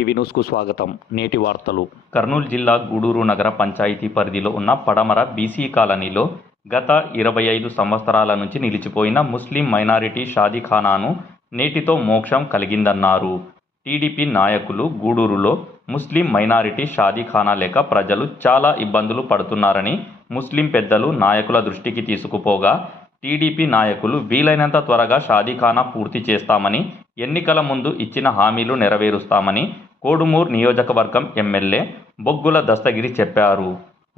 TV న్యూస్కు స్వాగతం. నేటి వార్తలు. కర్నూలు జిల్లా గూడూరు నగర పంచాయతీ పరిధిలో ఉన్న పడమర బీసీ కాలనీలో గత 25 సంవత్సరాల నుంచి నిలిచిపోయిన ముస్లిం మైనారిటీ షాదీఖానాను నేటితో మోక్షం కలిగిందన్నారు. టీడీపీ నాయకులు గూడూరులో ముస్లిం మైనారిటీ షాదీఖానా లేక ప్రజలు చాలా ఇబ్బందులు పడుతున్నారని ముస్లిం పెద్దలు నాయకుల దృష్టికి తీసుకుపోగా టీడీపీ నాయకులు వీలైనంత త్వరగా షాదీఖానా పూర్తి చేస్తామని, ఎన్నికల ముందు ఇచ్చిన హామీలు నెరవేరుస్తామని కోడుమూరు నియోజకవర్గం ఎమ్మెల్యే బొగ్గుల దస్తగిరి చెప్పారు.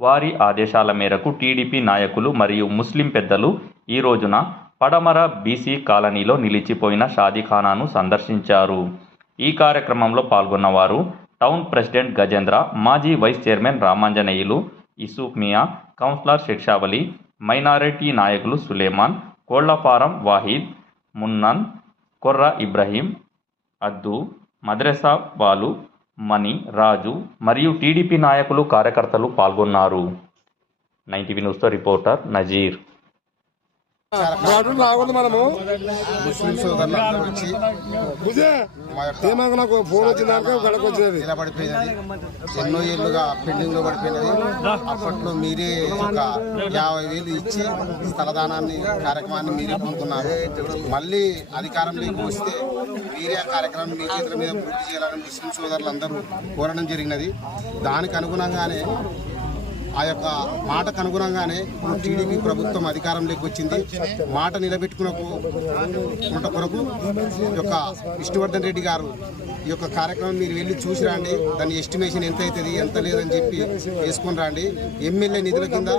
వారి ఆదేశాల మేరకు టీడీపీ నాయకులు మరియు ముస్లిం పెద్దలు ఈ రోజున పడమర బీసీ కాలనీలో నిలిచిపోయిన షాదీఖానాను సందర్శించారు. ఈ కార్యక్రమంలో పాల్గొన్నవారు టౌన్ ప్రెసిడెంట్ గజేంద్ర, మాజీ వైస్ చైర్మన్ రామాంజనేయులు, ఇసూఫ్ మియా, కౌన్సిలర్ శిక్షావలి, మైనారిటీ నాయకులు సులేమాన్, కోళ్లఫారం వాహిద్, మున్నన్, కొర్ర ఇబ్రహీం, అద్దు, మద్రసా బాలు, మణి, రాజు మరియు టీడీపీ నాయకులు కార్యకర్తలు పాల్గొన్నారు. 9 న్యూస్తో రిపోర్టర్ నజీర్. మనము ముస్లిం సోదరులందరూ వచ్చి నాకు ఫోన్ వచ్చిందాక గడకు వచ్చినది ఇలా పడిపోయినది, ఎన్నో ఏళ్ళుగా పెండింగ్ లో పడిపోయినది. అప్పట్లో మీరే ఒక 50,000 ఇచ్చి స్థలదానాన్ని కార్యక్రమాన్ని మీరే పొందుతున్నారు. మళ్ళీ అధికారంలోకి వస్తే మీరే ఆ కార్యక్రమాన్ని మీ చేతుల మీద పూర్తి చేయాలని ముస్లిం సోదరులందరూ కోరడం జరిగినది. దానికి అనుగుణంగానే ఆ యొక్క మాటకు అనుగుణంగానే ఇప్పుడు టీడీపీ ప్రభుత్వం అధికారంలోకి వచ్చింది. మాట నిలబెట్టుకున్న కొరకు ఈ యొక్క విష్ణువర్ధన్ రెడ్డి గారు ఈ యొక్క కార్యక్రమం మీరు వెళ్ళి చూసి రండి, దాని ఎస్టిమేషన్ ఎంత అవుతుంది ఎంత లేదని చెప్పి వేసుకొని రండి. ఎమ్మెల్యే నిధుల కింద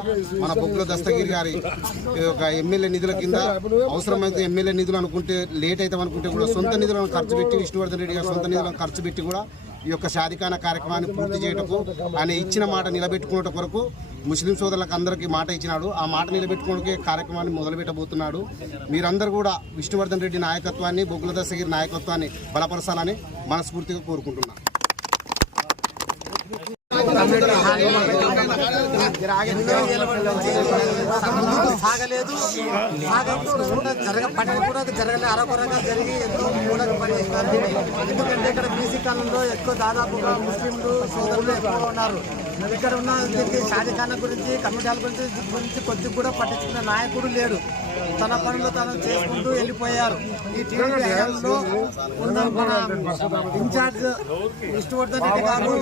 మన బొగ్గుల దస్తగిరి గారి యొక్క ఎమ్మెల్యే నిధుల కింద అవసరమైతే ఎమ్మెల్యే నిధులు అనుకుంటే లేట్ అవుతాం అనుకుంటే కూడా సొంత నిధులను ఖర్చు పెట్టి విష్ణువర్ధన్ రెడ్డి గారు సొంత నిధులను ఖర్చు పెట్టి కూడా ఈ యొక్క షాదీఖానా కార్యక్రమాన్ని పూర్తి చేయటకు ఆయన ఇచ్చిన మాట నిలబెట్టుకునే కొరకు ముస్లిం సోదరులకు అందరికీ మాట ఇచ్చినాడు. ఆ మాట నిలబెట్టుకోవడానికి కార్యక్రమాన్ని మొదలుపెట్టబోతున్నాడు. మీరందరూ కూడా విష్ణువర్ధన్ రెడ్డి నాయకత్వాన్ని, బొగ్గుల దస్తగిరి నాయకత్వాన్ని బలపరచాలని మనస్ఫూర్తిగా కోరుకుంటున్నాను. సాగలేదు, జరగలేదు, అరకొరగా జరిగి ఎంతో మూలక పడేస్తారు. ఎందుకంటే ఇక్కడ బీసీ కాలంలో ఎక్కువ దాదాపుగా ముస్లింలు సోదరులు ఎక్కువ ఉన్నారు. ఇక్కడ ఉన్న షాదీఖానా గురించి, కమిటీల గురించి కొద్దిగా కూడా పట్టించుకునే నాయకుడు లేడు. తన పనులు తను చేసుకుంటూ వెళ్ళిపోయారు. ఈ టీడీపీ హయాంలో ఉన్న మన ఇన్ఛార్జ్ విష్ణువర్ధన్ రెడ్డి గారు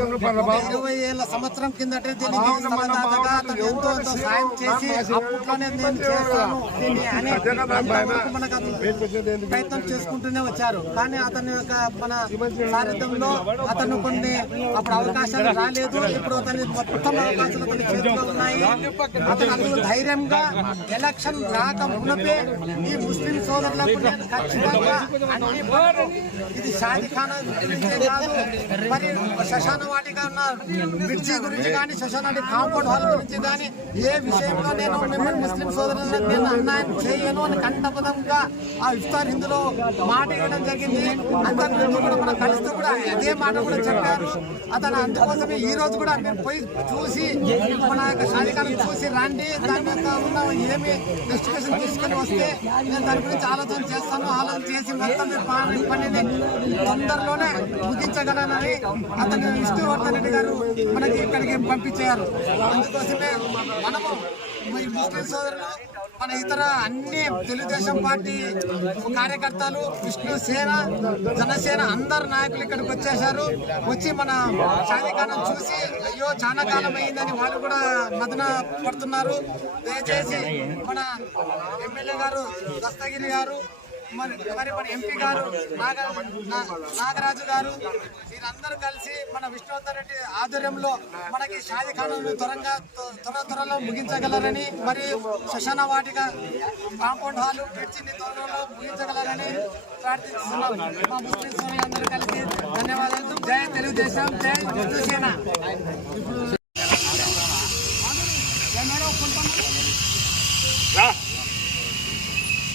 20 ఏళ్ల సంవత్సరం కిందటే దీనికి స్థలదాతగా అతను ఎంతో సాయం చేసి అప్పట్లోనే నేను చేస్తాను అని మనకు ప్రయత్నం చేసుకుంటూనే వచ్చారు. కానీ అతని యొక్క మన సారథ్యంలో అతను కొన్ని అప్పుడు అవకాశాలు రాలేదు. ఇప్పుడు అతని మొత్తం అవకాశాలు అతని చేతిలో ఉన్నాయి. అతను అందుకు ధైర్యంగా ఎలక్షన్ రాక మునపే ఈ ముస్లిం సోదరులకు నేను ఖచ్చితంగా అన్ని ఇది షాదీఖానా గురించే కాదు, మరి శ్మశాన వాటిగా ఉన్న బ్రిడ్జి గురించి కానీ, శ్మశాన కాంపౌండ్ హాల్ గురించి కానీ ఏ విషయంలో నేను మిమ్మల్ని ముస్లిం సోదరులకు నేను అన్యాయం చేయను అని కంఠపదంగా ఆ ఇఫ్తార్ హిందులో మాట ఇవ్వడం జరిగింది. అంతకుముందు కూడా మనం కలిస్తూ కూడా అదే మాట కూడా చెప్పారు. అతను అందుకోసమే ఈ రోజు కూడా మేము పోయి చూసి మన యొక్క షాదీఖానా చూసి రండి, దాని యొక్క ఉన్న ఏమి ఎస్టిమేషన్ తీసుకొని వస్తే నేను దాని గురించి ఆలోచన చేస్తాను. ఆలోచన చేసి మొత్తం పనిని తొందరలోనే ముగించగలనని అతను విష్ణువర్ధన్ రెడ్డి గారు మనకి ఇక్కడికి పంపించారు. అందుకోసమే మనము ముస్లిం సోదరులు, మన ఇతర అన్ని తెలుగుదేశం పార్టీ కార్యకర్తలు, విష్ణు సేన, జనసేన అందరు నాయకులు ఇక్కడికి వచ్చేసారు. వచ్చి మన షాదీఖానా చూసి అయ్యో చాలా కాలం అయిందని వాళ్ళు కూడా మదన పడుతున్నారు. దయచేసి మన ఎమ్మెల్యే గారు దస్తగిరి గారు, మరి మన ఎంపీ గారు నాగరాజు గారు, వీరందరూ కలిసి మన విష్ణువర్ధన్ రెడ్డి ఆధ్వర్యంలో మనకి షాదీఖానాను త్వరలో ముగించగలరని, మరియు శ్మశాన వాటిక కాంపౌండ్ హాల్ బ్రిడ్జిని త్వరలో ముగించగలరని ప్రార్థిస్తున్నాం. మా ముస్లిం సోదరులందరూ కలిసి ధన్యవాదాలు. జై తెలుగుదేశం, జై హిందూసేన. ఇప్పుడు